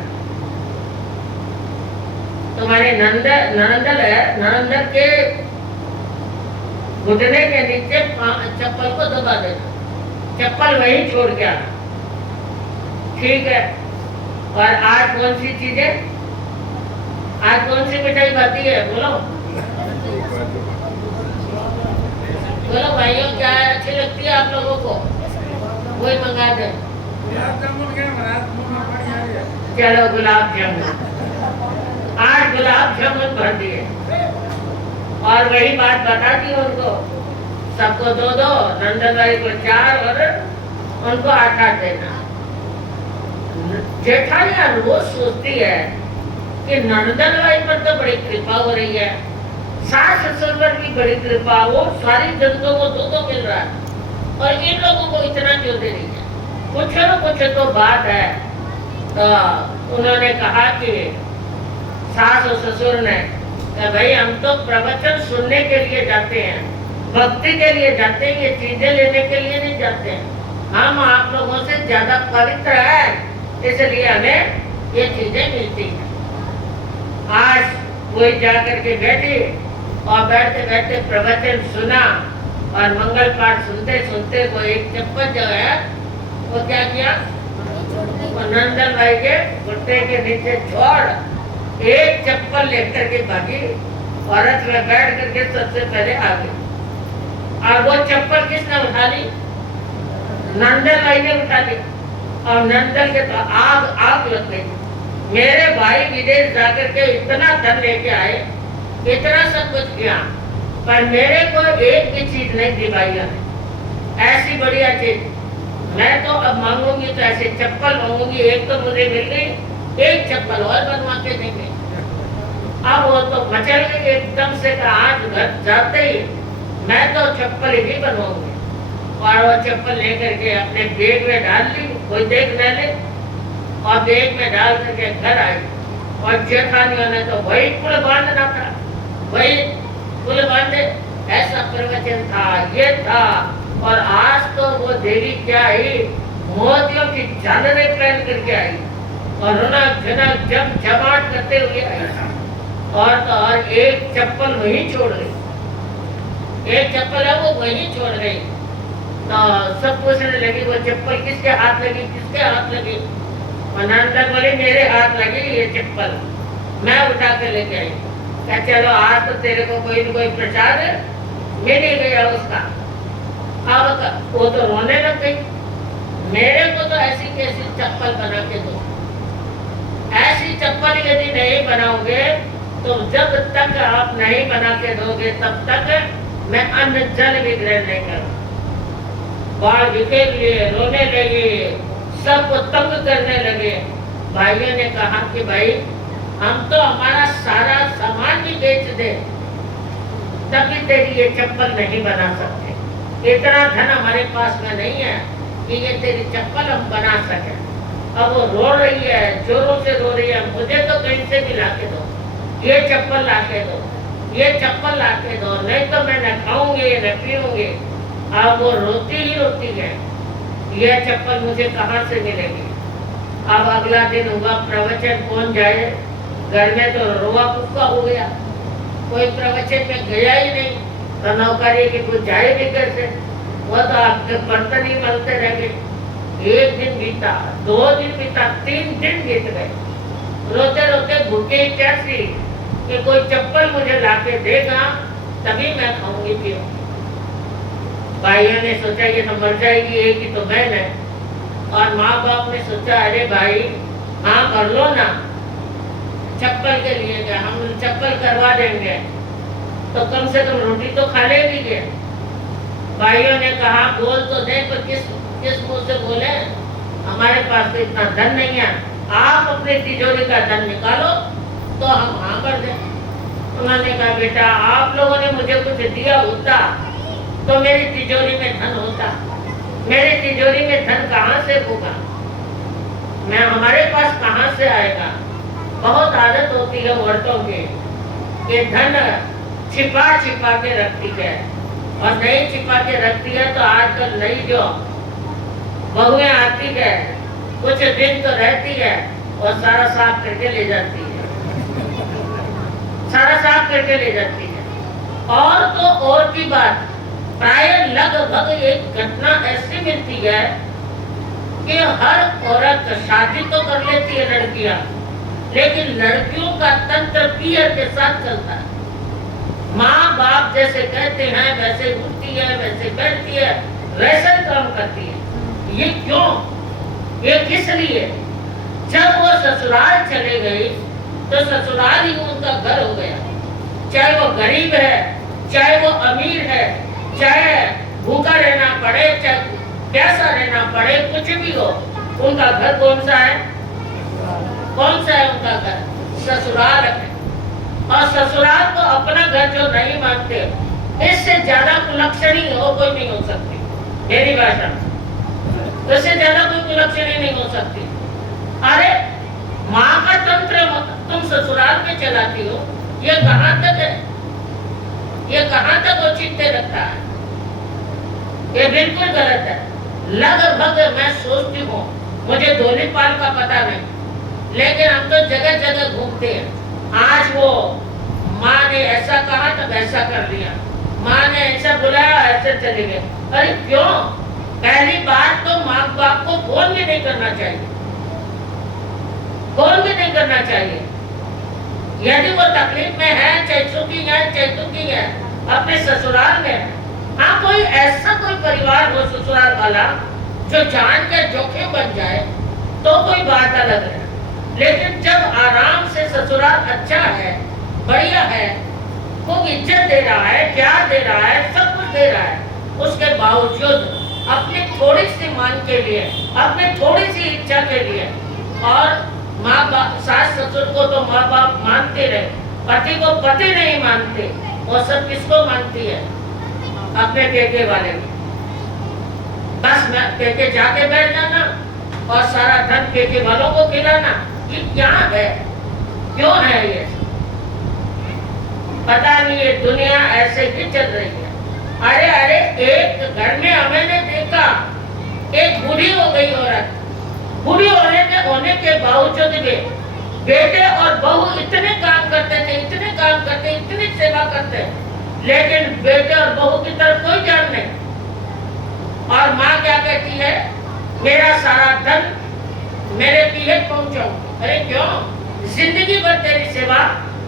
तुम्हारे नरंदर के घुटने के नीचे चप्पल को दबा देना, चप्पल वहीं छोड़ के आना। ठीक है। और आज कौन सी चीजें, आज कौन सी मिठाई खाती है? बोलो बोलो भाइयों, क्या अच्छी लगती है आप लोगों को? वही मंगा दे। चलो गुलाब जामुन, आज गुलाब जामुन भर दिए और वही बात बता दी उनको, सबको 2-2, नंदन भाई को 4 और उनको 8-8 देना। जेठानियां रोज सोचती है कि नंदन भाई पर तो बड़ी कृपा हो रही है, सास ससुर पर भी बड़ी कृपा हो, सारी जनता को 2-2 मिल रहा है। और इन लोगों को इतना क्यों दे रही है? कुछ न कुछ तो बात है। तो उन्होंने कहा कि सास और ससुर ने, भाई हम तो प्रवचन सुनने के लिए जाते हैं, भक्ति के लिए जाते हैं, ये चीजें लेने के लिए नहीं जाते हैं। हम आप लोगों से ज्यादा पवित्र है, इसलिए हमें ये चीजें मिलती हैं। आज वही जाकर के बैठी और बैठते बैठते प्रवचन सुना और मंगल पाठ सुनते सुनते वो एक चप्पल जो है वो क्या किया, वो नंदन भाई के घुटने के नीचे छोड़ एक चप्पल लेकर के भागी और रथ में बैठ करके सबसे पहले आ गई। और वो चप्पल किसने उठा ली? नंदन भाई ने उठा ली। और नंदन के तो आग लग गई। मेरे भाई विदेश जाकर के इतना धन लेके आए, इतना सब कुछ किया, पर मेरे को एक भी चीज नहीं दी भाइयों ने, ऐसी बढ़िया चीज। मैं तो अब मांगूंगी तो ऐसे चप्पल मांगूंगी, एक तो मुझे मिल गई, एक चप्पल और बनवा के देंगे। अब वो तो मचल गई एकदम से, आज घर जाते ही मैं तो चप्पल ही बनवाऊंगी। और वो चप्पल लेकर के अपने बैग में डाल ली, कोई देख न ले, और बैग में डाल करके घर आई। और जेठानियों ने तो वही पुल बांधना था, वही पुल बांधे, ऐसा प्रवचन था, ये था। और आज तो वो देवी क्या आई, मोतियों की झालरें पहन करके आई और रौनक जनक जम जमाट करते हुए आई। और तो और एक चप्पल वहीं छोड़ गई, एक चप्पल है वो वहीं छोड़ गई। तो सब पूछने लगी वो चप्पल किसके हाथ लगी, किसके हाथ लगी? और नंदन बोले मेरे हाथ लगी ये चप्पल, मैं उठा के लेके आई। क्या चलो आज तो तेरे को कोई न कोई प्रसाद मिल ही गया उसका। अब वो तो रोने लग गई, मेरे को तो ऐसी कैसी चप्पल बना के दो। ऐसी चप्पल यदि नहीं बनाओगे तो जब तक आप नहीं बना के दोगे तब तक मैं अन्न जल भी ग्रहण नहीं करूँगा। बाल बिखेर लिए, रोने लगे, सबको तंग करने लगे। भाइयों ने कहा कि भाई हम तो हमारा सारा सामान भी बेच दे, तभी तेरी ये चप्पल नहीं बना सकते। इतना धन हमारे पास में नहीं है कि ये तेरी चप्पल हम बना सके। अब वो रो रही है, जोरों से रो रही है, मुझे तो कहीं से भी ला के दो, ये चप्पल ला के दो, ये चप्पल ला के दो, नहीं तो मैं न खाऊंगी न पीऊंगी। अब वो रोती ही रोती है, यह चप्पल मुझे कहाँ से मिलेगी? अब अगला दिन हुआ प्रवचन, कौन जाए? घर में तो रोआ पुक्का हो गया, कोई प्रवचन में गया ही नहीं। तो नौकरी की कुछ जाए भी कैसे? वो तो आपके बर्तन ही मलते रह गए। एक दिन बीता, 2 दिन बीता, 3 दिन बीत गए। रोते रोते भूखे कैसी कि कोई चप्पल मुझे लाके देगा तभी मैं खाऊंगी पीऊंगी। भाइयों ने सोचा ये तो मर जाएगी, एक ही तो बहन है। और माँ बाप ने सोचा अरे भाई हाँ कर लो ना, चप्पल के लिए क्या, हम चप्पल करवा देंगे तो कम से कम रोटी तो खा लेगी। भाइयों ने कहा बोल तो दे, पर किस मुंह से बोले, हमारे पास तो इतना धन नहीं है, आप अपने तिजोरी का धन निकालो तो हम हाँ कर दें। उन्होंने कहा बेटा आप लोगों ने मुझे कुछ दिया होता तो मेरी तिजोरी में धन होता, मेरी तिजोरी में धन कहाँ से होगा, मैं हमारे पास कहाँ से आएगा? बहुत आदत होती है औरतों की कि धन छिपा छिपा के रखती है, और नहीं छिपा के रखती है तो आजकल नई जो बहुएं आती है कुछ दिन तो रहती है और सारा साफ करके ले जाती है, सारा साफ करके ले जाती है। और तो और की बात, प्राय लगभग एक घटना ऐसी मिलती है कि हर औरत शादी तो कर लेती है लड़कियां, लेकिन लड़कियों का तंत्र पीयर के साथ चलता है। माँ बाप जैसे कहते हैं वैसे उठती है, वैसे बैठती है, वैसे काम करती है। ये क्यों, ये किस लिए? जब वो ससुराल चले गई तो ससुराल ही उनका घर हो गया। चाहे वो गरीब है, चाहे वो अमीर है, चाहे भूखा रहना पड़े, चाहे प्यासा रहना पड़े, कुछ भी हो, उनका घर कौन सा है? कौन सा है उनका घर? ससुराल है। और ससुराल को अपना घर जो नहीं मानते, इससे ज्यादा कुलक्षणी हो कोई नहीं हो सकती। मेरी भाषा उससे ज्यादा कोई कुलक्षणी नहीं हो सकती। अरे माँ का तंत्र तुम ससुराल में चलाती हो, ये कहाँ तक है? ये कहाँ तक वो चित्ते रखता है? ये बिल्कुल गलत है। लगभग मैं सोचती हूँ, मुझे धोनीपाल का पता नहीं, लेकिन हम तो जगह जगह घूमते हैं। आज वो माँ ने ऐसा कहा तो वैसा कर लिया, माँ ने ऐसा बुलाया ऐसे चले गए। अरे क्यों? पहली बात तो माँ बाप को फोन भी नहीं करना चाहिए, फोन भी नहीं करना चाहिए। यदि वो तकलीफ में है, चैतुकी है, अपने ससुराल में है। हाँ, कोई ऐसा कोई परिवार हो ससुराल वाला जो जान के जोखिम बन जाए तो कोई बात अलग है, लेकिन जब आराम से ससुराल अच्छा है, बढ़िया है, खूब इज्जत दे रहा है, प्यार दे रहा है, सब कुछ दे रहा है, उसके बावजूद अपनी थोड़ी सी मांग के लिए, अपनी थोड़ी सी इच्छा के लिए, और माँ बाप सास ससुर को तो माँ बाप मानते रहे, पति को पति नहीं मानते, वो सब किसको मानती है? अपने पेके वाले को। बस मैं पेके जाके बैठ जाना और सारा धन पेके वालों को खिलाना, ये क्या है? क्यों है ये? पता नहीं, ये दुनिया ऐसे ही चल रही है। अरे एक घर में हमने देखा, एक बूढ़ी हो गई औरत, बूढ़ी होने के बावजूद भी बेटे और बहू इतने काम करते थे, इतने काम करते, इतनी सेवा करते, लेकिन बेटे और बहू की तरफ कोई ध्यान नहीं। और माँ क्या कहती है? मेरा सारा धन मेरे पीछे पहुंचाओ। अरे क्यों? जिंदगी भर तेरी सेवा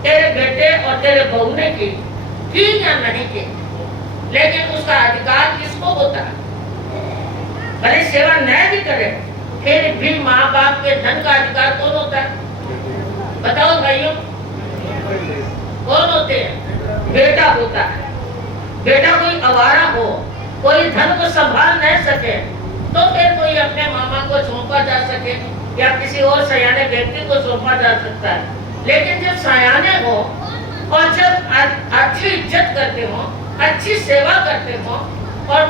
तेरे बेटे और तेरे बहू ने की या नहीं की, लेकिन उसका अधिकार किसको होता है? भले सेवा न भी करे, फिर भी माँ बाप के धन का अधिकार कौन होता है? बताओ भाइयों, कौन होते हैं? बेटा होता है। बेटा कोई आवारा हो, कोई धन को संभाल नहीं सके, तो फिर कोई अपने मामा को सौंपा जा सके या किसी और सयाने व्यक्ति को सौंपा जा सकता है। लेकिन जब सयाने हो और जब अच्छी इज्जत करते हो, अच्छी सेवा करते हो, और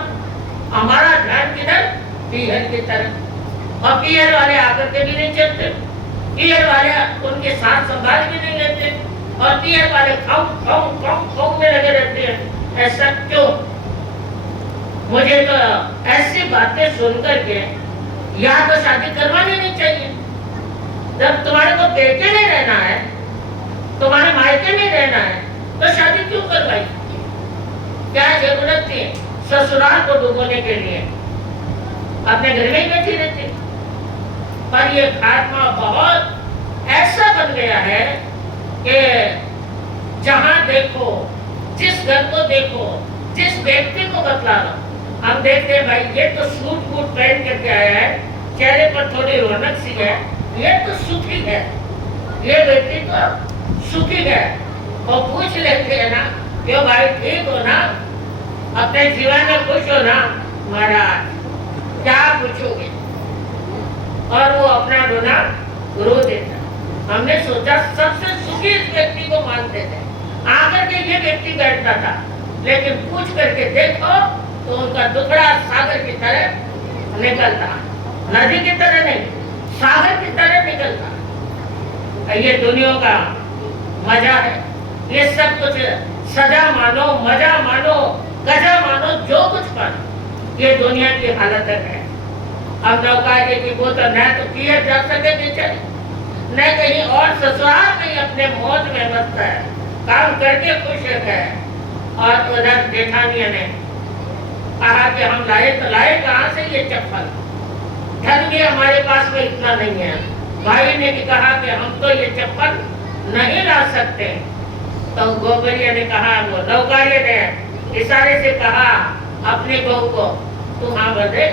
हमारा ध्यान किधर? पीहर की तरफ। और पीहर वाले आकर के भी नहीं चलते, पीहर वाले उनके साथ संभाल भी नहीं लेते, और पीहर वाले खाऊ में लगे रहते हैं। ऐसा क्यों? मुझे तो ऐसी बातें सुनकर के या तो शादी करवानी नहीं चाहिए। जब तुम्हारे को पेके में रहना है, तुम्हारे मायके में रहना है, तो शादी क्यों करवाई? क्या जरूरत थी ससुराल को डुबोने के लिए? अपने घर में ही बैठी रहती। पर ये खात्मा बहुत ऐसा बन गया है कि जहां देखो, जिस घर को देखो, जिस व्यक्ति को बतला लो, हम देखते हैं भाई ये तो सूट बूट पहन करके आया है, चेहरे पर थोड़ी रौनक सी है, ये तो सुखी है, ये व्यक्ति तो सुखी है। और पूछ लेते हैं ना, क्यों भाई ठीक हो ना, अपने जीवन में खुश हो ना? महाराज क्या पूछोगे? और वो अपना रोना रो देता। हमने सोचा सबसे सुखी इस व्यक्ति को मानते थे, आकर के ये व्यक्ति बैठता था, लेकिन पूछ करके देखो तो उनका दुखड़ा सागर की तरह निकलता, नदी की तरह नहीं, सागर की तरह निकलता। ये दुनिया का मजा है। ये सब कुछ सजा मानो, मजा मानो, गजा मानो, जो कुछ मानो, ये दुनिया की हालत है। अब नौकारी की वो तो न तो किया जा सके बेचारी, न कहीं और ससुराल में अपने मौज में मस्त है, काम करके खुश है। और उधर जेठानिया ने कहा कि हम लाए तो लाए कहाँ से ये चप्पल? धन भी हमारे पास में इतना नहीं है। भाई ने भी कहा कि हम तो ये चप्पल नहीं ला सकते। तो गोबरिया ने कहा, वो नौकारिया ने इशारे से कहा अपनी बहू को, तू हाँ बदे,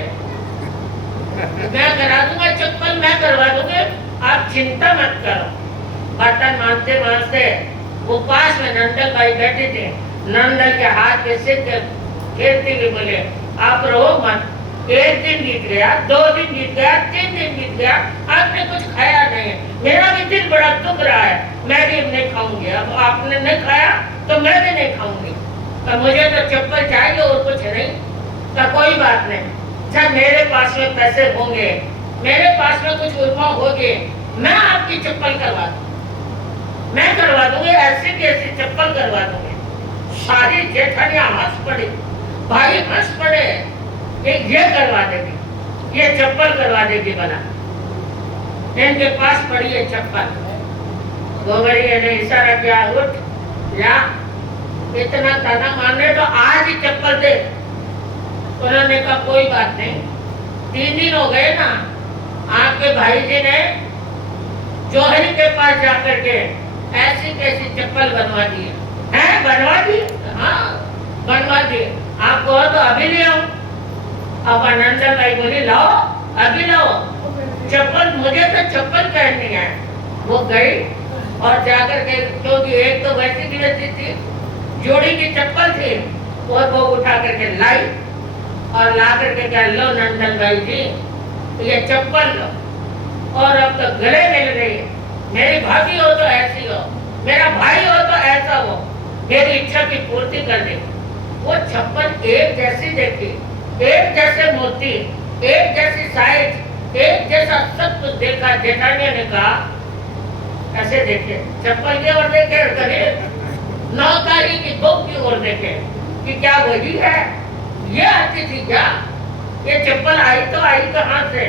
मैं करा दूंगा चप्पल, मैं करवा दूंगी, आप चिंता मत करो। बर्तन मांजते मांजते वो पास में नंदल भाई बैठे थे, नंदल के हाथ के सिर के खेलते हुए बोले, आप रहो मत। एक दिन बीत गया, 2 दिन बीत गया, 3 दिन बीत गया, आपने कुछ खाया नहीं। मेरा भी दिल बड़ा दुख रहा है, मैं भी नहीं खाऊंगी। अब आपने नहीं खाया तो मैं भी नहीं खाऊंगी। तो मुझे तो चप्पल चाहिए और कुछ नहीं। कोई बात नहीं, जब मेरे पास में पैसे होंगे, मेरे पास में कुछ उर्मा होगी, मैं आपकी चप्पल करवा दूंगी, मैं करवा दूंगी, ऐसी की ऐसी चप्पल करवा दूंगी। सारी जेठानियां हंस पड़ी, भाई हंस पड़े कि ये करवा देगी, ये चप्पल करवा देगी बना। इनके पास पड़ी है चप्पल। गोबरिया ने इशारा किया, उठ या, इतना ताना मारने तो आज ही चप्पल दे। उन्होंने कहा कोई बात नहीं, 3 दिन हो गए ना, आपके भाई जी ने जौहरी के पास जाकर के ऐसी कैसी चप्पल बनवा दी है, बनवा दी, हाँ बनवा दी। आप कहो तो अभी ले आओ। अब नंदन भाई बोली लाओ, अभी लाओ चप्पल, मुझे तो चप्पल पहननी है। वो गई और जाकर के, क्योंकि एक तो वैसी की वैसी थी, जोड़ी की चप्पल थी, और वो उठा करके लाई और ला करके कह लो नंदन भाई जी, ये चप्पल लो। और अब तो गले मिल गई, मेरी भाभी हो तो ऐसी हो, मेरा भाई हो तो ऐसा हो, मेरी इच्छा की पूर्ति कर दे। वो चप्पल एक जैसी देखी, एक जैसे मोती, एक जैसी साइज, एक जैसा सब कुछ देखा। जेठानिया ने कहा ऐसे देखे चप्पल की ओर देखे, करे नौकारी की बुक की ओर देखे कि क्या वही है, ये आती थी क्या, ये चप्पल आई तो आई कहां से।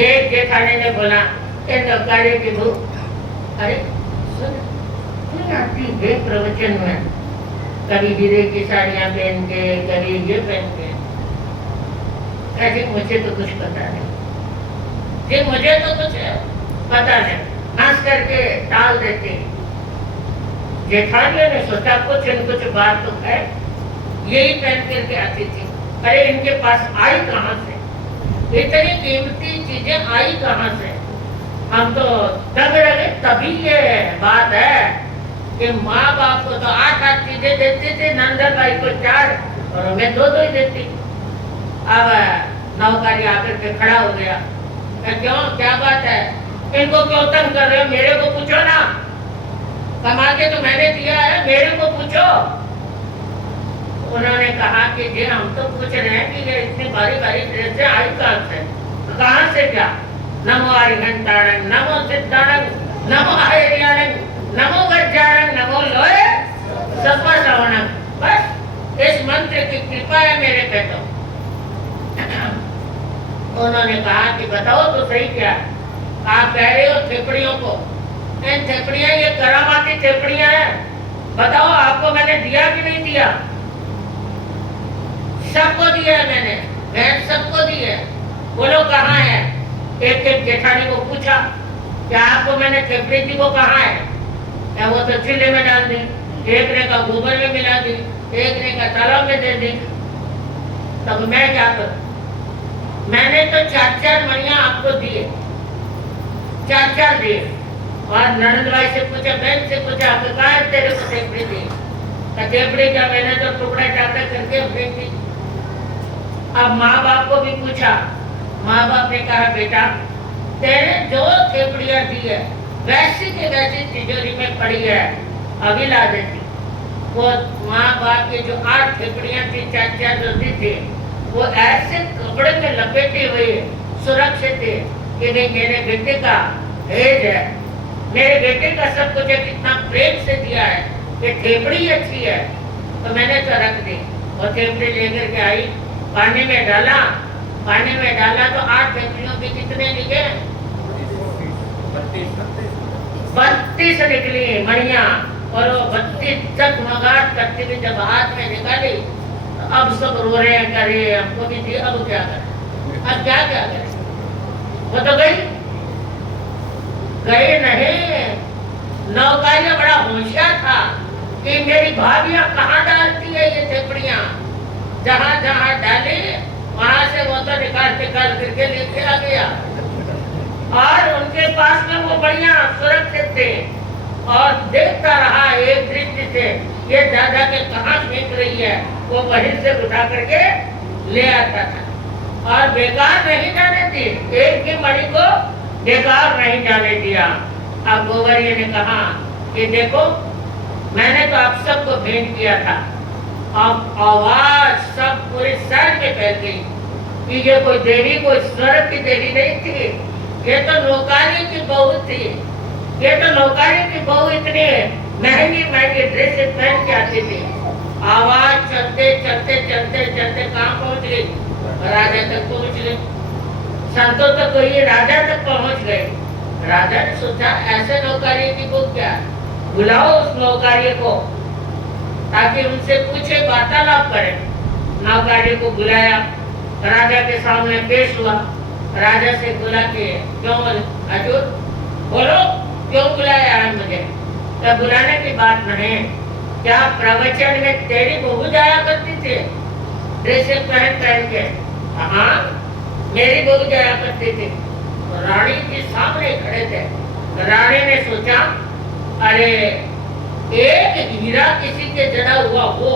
एक जेठानी ने बोला ये नौकारी की बुक, अरे सुन आती है प्रवचन में, कभी हीरे की साड़ियां पहन के, कभी ये पहन के। मुझे तो कुछ पता नहीं जी, मुझे तो कुछ पता नहीं, हंस करके टाल देती। जेठानियों ने सोचा कुछ न कुछ बात तो है, यही पहन करके आती थी। अरे इनके पास आई कहां से, इतनी कीमती चीजें आई कहां से। हम तो दब रहे, तभी ये बात है कि माँ बाप को तो 8-8 चीजें देती थी, नंदन भाई को 4 और हमें 2-2 ही देती। अब नौकरी आकर के खड़ा हो गया, क्यों, क्या बात है, इनको क्यों तंग कर रहे हो, मेरे को पूछो ना, कमा के तो मैंने दिया है, मेरे को पूछो। उन्होंने कहा कि जी हम तो पूछ रहे हैं कि ये इतनी भारी भारी ड्रेसें आई कहां से, कहां से क्या। नमो हरिघंटाणं, नमो सिद्धाणं, नमो हरियाणं, नमो गजानन, नमो लोए सपा श्रवणं। बस इस मंत्र की कृपा है मेरे पे। तो उन्होंने कहा कि बताओ तो सही, क्या आप कह रहे हो थेपड़ियों को, थेपड़ियां ये करामाती थेपड़ियां हैं, बताओ आपको मैंने दिया कि नहीं दिया। सबको दिया है मैंने, भेंट सबको दी है, बोलो कहाँ है। एक एक जेठानी को पूछा कि आपको मैंने थेपड़ी दी, वो कहाँ है। क्या वो तो चूल्हे में डाल दी, एक ने का गोबर में मिला दी, एक ने का तालाब में दे दी। तब मैं क्या करूं, मैंने तो 4-4 मणियां आपको दिए, 4-4 दिए। और ननद भाई से पूछा, बहन से पूछा, आपको कहा है तेरे को थेपड़ी दी, थेपड़ी का मैंने तो टुकड़ा टाकड़ा करके फेंक दी। अब माँ बाप को भी पूछा, माँ बाप ने कहा बेटा तेरे जो थेपड़ियां दी है वैसी की वैसी तिजोरी में पड़ी है, अभी ला देती। वो माँ बाप की जो 8 थेपड़ियां थी, 4-4 जो दी थी, वो ऐसे कपड़े में लपेटे हुए सुरक्षित थे कि नहीं मेरे बेटे का भेज है, मेरे बेटे का सब कुछ कितना प्रेम से दिया है, ये थेपड़ी अच्छी है। तो मैंने तो रख दी और थेपड़ी लेकर के आई, पानी में डाला, पानी में डाला तो 8 थेपड़ियों के कितने निकले, 32 निकली मणिया। और वो 32 जगमगाहट करती हुई जब हाथ में निकाली, अब सब रो रहे हैं, करे हमको भी दी, अब क्या करें, अब क्या करें। वो तो गई नहीं। नौकरिया बड़ा होशियार था कि मेरी भाभियां कहाँ डालती है ये थेपड़ियां, जहाँ जहाँ डाली वहां से वो तो निकाल करके लेके आ गया। और उनके पास में वो बढ़िया सुरक्षित थे और देखता रहा एक दृष्टि से, ये दादा के कहाँ फेंक रही है, वो वहीं से उठा करके ले आता था और बेकार नहीं जाने दी, एक की मणि को बेकार नहीं जाने दिया। अब गोबरिया ने कहा कि देखो मैंने तो आप सबको भेंट किया था, अब आवाज सब पूरे शहर में फैल गई कि ये कोई देवी, कोई स्वर्ग की देवी नहीं थी, ये तो नौकारी की बहू थी। ये तो नौकारी की बहू इतनी महंगी महंगी ड्रेसेस पहन के आती थी। आवाज चलते चलते चलते चलते कहाँ पहुंच गई? राजा तक पहुंच गई। संतों तक कोई राजा तक पहुंच गए। राजा ने सोचा ऐसे नौकारी की बहू क्या, बुलाओ उस नौकारी को ताकि उनसे पूछे, वार्तालाप करे। नौकारी को बुलाया, राजा के सामने पेश हुआ। राजा से बोला कि क्यों हजूर, बोलो क्यों बुलाया है मुझे? क्या बुलाने की बात नहीं, क्या प्रवचन में तेरी बहू जाया करती थी ड्रेसेस पहन पहन के? हाँ, मेरी बहू जाया करती थी। रानी के सामने खड़े थे। रानी ने सोचा अरे एक हीरा किसी के जड़ा हुआ हो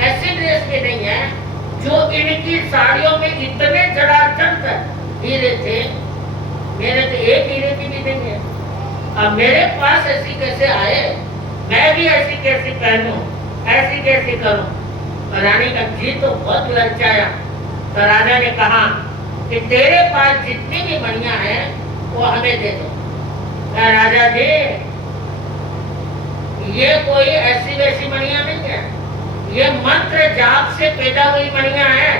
ऐसे ड्रेस में नहीं है जो इनकी साड़ियों में इतने जड़ाचंद हीरे थे। मेरे तो एक हीरे की भी नहीं है, अब मेरे पास ऐसी कैसे आए? मैं भी ऐसी कैसी पहनूं, ऐसी कैसी करूं? रानी का जी तो बहुत ललचाया। तो राजा ने कहा कि तेरे पास जितनी भी मणियां हैं वो हमें दे दो। राजा जी, ये कोई ऐसी वैसी मणियां नहीं है, ये मंत्र जाप से पैदा हुई मणियां हैं।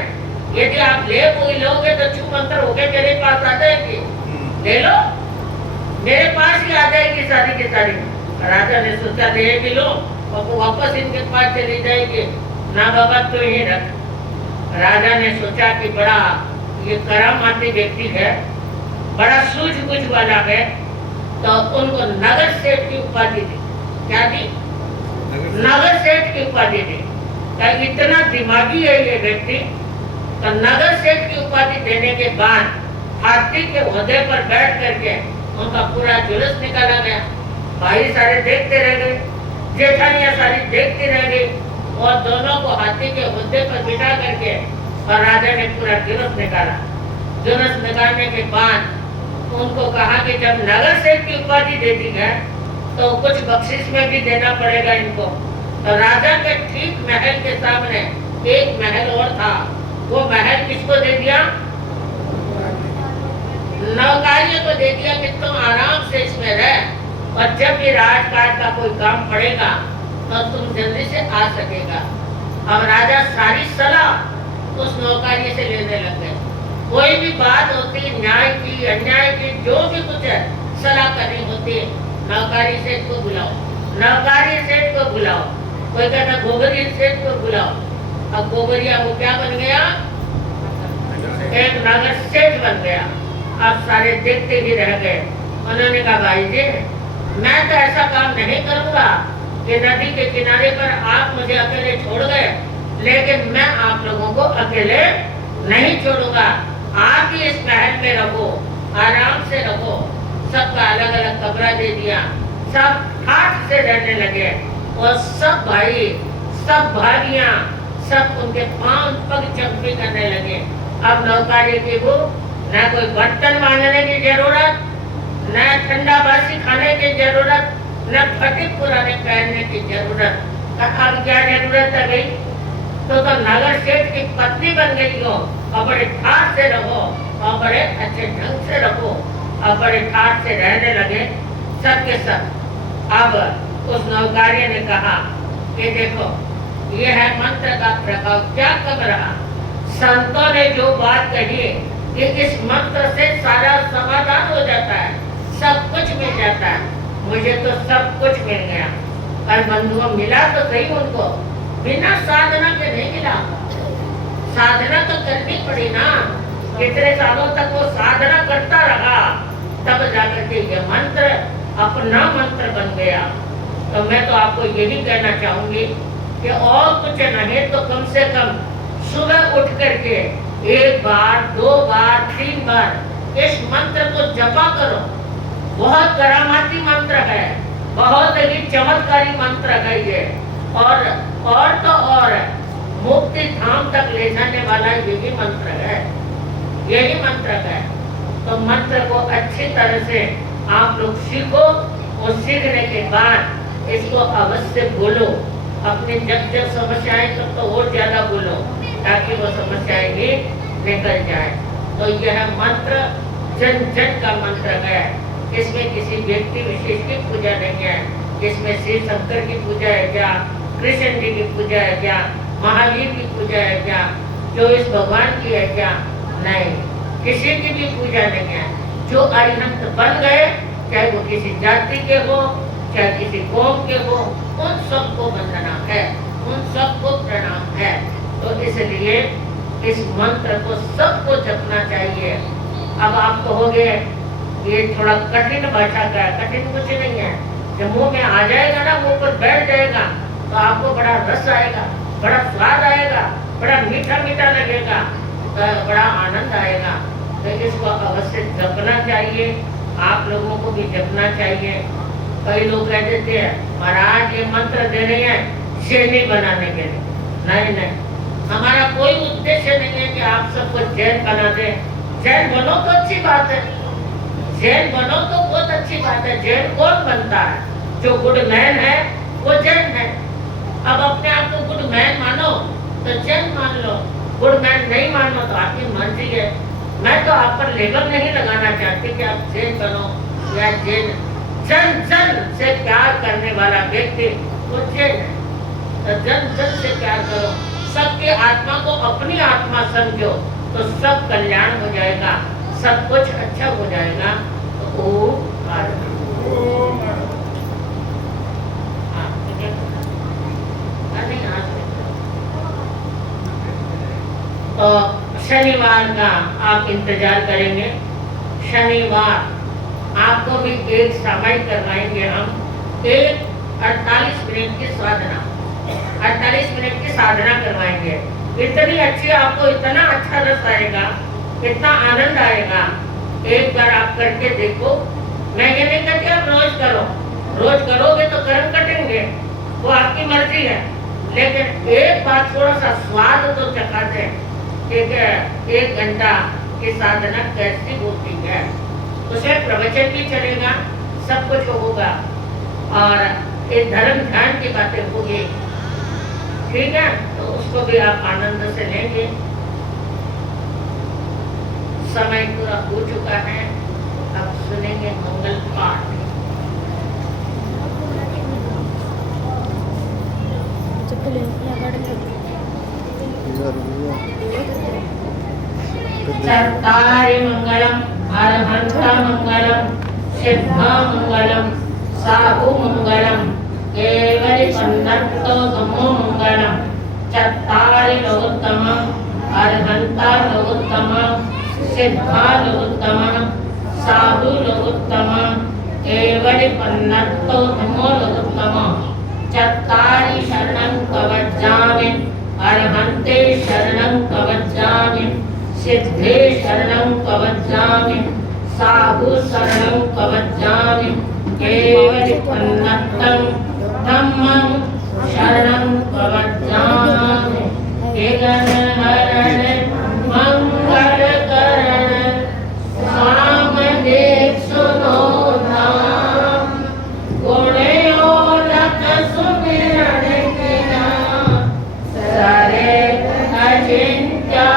यदि आप ले कोई लोगे तो छू मंत्र होके मेरे पास आ जाएगी। ले लो, मेरे पास ही आ जाएगी सारी की सारी। राजा ने सोचा दे भी लो और वो वापस इनके पास चली जाएगी। ना बाबा तो ही रख। राजा ने सोचा कि बड़ा ये करामाती व्यक्ति है, बड़ा सूझबूझ वाला है, तो उनको नगर सेठ की उपाधि दी। क्या दी? नगर सेठ की उपाधि दी। इतना दिमागी है ये व्यक्ति। तो नगर सेठ की उपाधि देने के बाद हाथी के ओहदे पर बैठ करके उनका पूरा जुलूस निकाला गया। भाई सारे देखते रह गए, जेठानियां सारी देखती रह गई और दोनों को हाथी के ओहदे पर बिठा करके और राजा ने पूरा जुलूस निकाला। जुलूस निकालने के बाद उनको कहा कि जब नगर सेठ की उपाधि दे दी है तो कुछ बख्शिश में भी देना पड़ेगा इनको। तो राजा के ठीक महल के सामने एक महल और था। वो महल किसको दे दिया? नौकारियों को दे दिया कि तुम आराम से इसमें रह और जब भी राजकाज का कोई काम पड़ेगा तो तुम जल्दी से आ सकेगा। अब राजा सारी सलाह उस नौकारी से लेने लग गए। कोई भी बात होती, न्याय की अन्याय की जो भी कुछ है सलाह करनी होती है, नौकारी सेठ को बुलाओ, नौकारी सेठ को बुलाओ। कोई कहता गोबरी सेठ को बुलाओ। अब गोबरिया वो क्या बन गया? एक नगर सेठ बन गया। अब सारे देखते भी रह गए। उन्होंने कहा भाई जी, मैं तो ऐसा काम नहीं करूंगा कि नदी के किनारे पर आप मुझे अकेले छोड़ गए, लेकिन मैं आप लोगों को अकेले नहीं छोड़ूंगा। आप ही इस महल में रहो, आराम से रहो। सबका अलग अलग कमरा दे दिया, सब ठाठ से रहने लगे और सब भाई, सब भाइयां, सब उनके पांव पग चंपी करने लगे। अब नौकारी की वो न कोई बर्तन मांजने की जरूरत, न ठंडा बासी खाने की जरूरत, न फटे पुराने पहनने की जरूरत। अब क्या जरूरत है गई? तो नगर सेठ की पत्नी बन गई हो और बड़े ठाठ से रहो और बड़े अच्छे ढंग से रहो और बड़े ठाठ से रहने लगे सबके सब। अब उस नौकारी ने कहा कि देखो ये है मंत्र का प्रभाव, क्या कब रहा। संतों ने जो बात कही कि इस मंत्र से सारा समाधान हो जाता है, सब कुछ मिल जाता है, मुझे तो सब कुछ मिल गया। और बंधुओं मिला तो सही उनको, बिना साधना के नहीं मिला। साधना तो करनी पड़ी ना, कितने सालों तक वो साधना करता रहा, तब जाकर के ये मंत्र अपना मंत्र बन गया। तो मैं तो आपको यही कहना चाहूंगी कि और कुछ नहीं तो कम से कम सुबह उठ करके 1 बार 2 बार 3 बार इस मंत्र को जपा करो। बहुत करामाती मंत्र है, बहुत ही चमत्कारी मंत्र है ये, और तो और मुक्ति धाम तक ले जाने वाला यही मंत्र है, यही मंत्र है। तो मंत्र को अच्छी तरह से आप लोग सीखो और सीखने के बाद इसको अवश्य बोलो। अपनी जब जब समस्याएं तो और ज्यादा बोलो ताकि वो समस्याएं भी निकल जाए। तो यह मंत्र जन जन का मंत्र है। इसमें किसी व्यक्ति विशेष की पूजा नहीं है। इसमें शिव शंकर की पूजा है क्या, कृष्ण जी की पूजा है क्या, महावीर की पूजा है क्या, जो इस भगवान की है क्या? नहीं, किसी की भी पूजा नहीं है। जो अरिहंत बन गए, चाहे वो किसी जाति के हो, चाहे किसी कौम के हो, उन सबको वंदना है, उन सबको प्रणाम है। तो इसलिए इस मंत्र को सबको जपना चाहिए। अब आप कहोगे ये थोड़ा कठिन भाषा का है। कठिन कुछ नहीं है। जब मुंह में आ जाएगा ना, मुंह पर बैठ जाएगा, तो आपको बड़ा रस आएगा, बड़ा स्वाद आएगा, बड़ा मीठा मीठा लगेगा, बड़ा आनंद आएगा। तो इसको अवश्य जपना चाहिए। आप लोगों को भी जपना चाहिए। कई लोग कह देते हैं महाराज ये मंत्र दे रहे हैं शेरनी बनाने के लिए। नहीं नहीं, हमारा कोई उद्देश्य नहीं है कि आप सबको जैन बना दें। जैन बनो तो अच्छी बात है, जैन बनो तो बहुत अच्छी बात है। जैन कौन बनता है? जो गुड मैन है वो जैन है। अब अपने आप को गुड मैन मानो तो जैन मान लो, गुड मैन नहीं मानो तो आपकी मर्जी है। मैं तो आप पर लेबल नहीं लगाना चाहती कि आप जैन बनो या जैन। जन जन से प्यार करने वाला व्यक्ति वो जैन है। तो जन जन से प्यार करो, सबके आत्मा को अपनी आत्मा समझो, तो सब कल्याण हो जाएगा, सब कुछ अच्छा हो जाएगा। तो ओम तो शनिवार का आप इंतजार करेंगे। शनिवार आपको भी एक समय करवाएंगे हम। एक 48 मिनट की साधना, 48 मिनट की साधना करवाएंगे। इतनी अच्छी, आपको इतना अच्छा रस आएगा, इतना आनंद आएगा। एक बार आप करके देखो। मैं ये नहीं कहती आप रोज करो, रोज करोगे तो कर्म कटेंगे, वो आपकी मर्जी है। लेकिन एक बार थोड़ा सा स्वाद तो चखा दें। एक घंटा की साधना कैसी होती है, उसमें प्रवचन भी चलेगा, सब कुछ होगा और एक धर्म ध्यान की बातें होगी। ठीक है, तो उसको भी आप आनंद से लेंगे। समय पूरा हो चुका है, अब सुनेंगे मंगल पाठ। चत्तारि मंगलम अरहंता मंगलम सिद्धा मंगलम साहु मंगलम केवली पन्नतो धम्मो मंगलम। चत्तारि लोकोत्तमं अरहंता लोकोत्तमं सिद्धा लोकोत्तमं साहु लोकोत्तमं केवली पन्नतो धम्मो लोकोत्तमं। चत्तारि शरणं कवचामि अरहन्ते शरणं कवचामि सिद्धे शरणं कवचामि साहु शरणं कवचामि केवली पन्नतं धम्मं शरणं कवचामि। विघ्नहरण मंगलकरण स्वामदेव सुनो नाम। गुणयोलक सुमिरन किया सारे अचिंत्य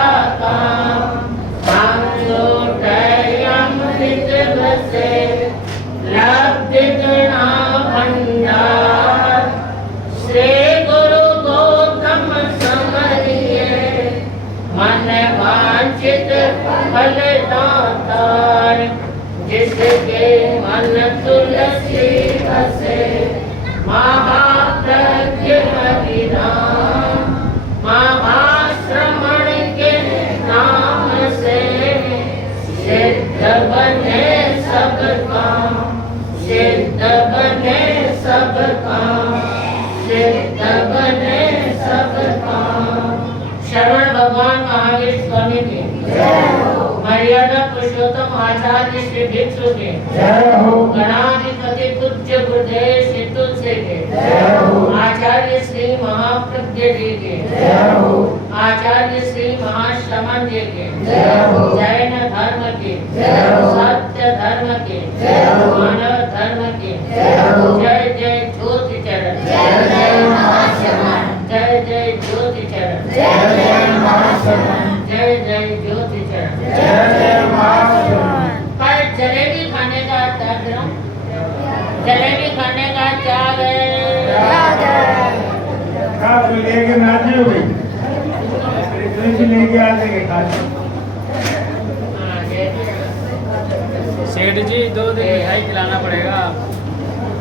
काम। अमृत बसे लब्ध गुणा भंडार। श्री गुरु गौतम समरिये मन वांछित फल दातार। जिसके मन तुलसी बसे महाप्रज्ञ हरिनाम। महाश्रमण के नाम से सिद्ध बने सब काम। सिद्ध बने सब काम, सिद्ध बने सब काम। शरण भगवान महावीर स्वामी की मर्यादा पुरुषोत्तम आचार्य श्री भिक्षु के गणाधिपति पूज्य गुरुदेव श्री तुलसी के आचार्य श्री महाप्रज्ञ जी के आचार्य श्री महाश्रमण जी के जैन धर्म के सत्य धर्म के मानव धर्म के जय जय ज्योति चरण। जलेबी खाने का त्याग है। आप लेके नाचे हो गई लेके आते के खाते। हाँ, जय श्री राम। सेठ जी 2 दिन मिठाई खिलाना पड़ेगा।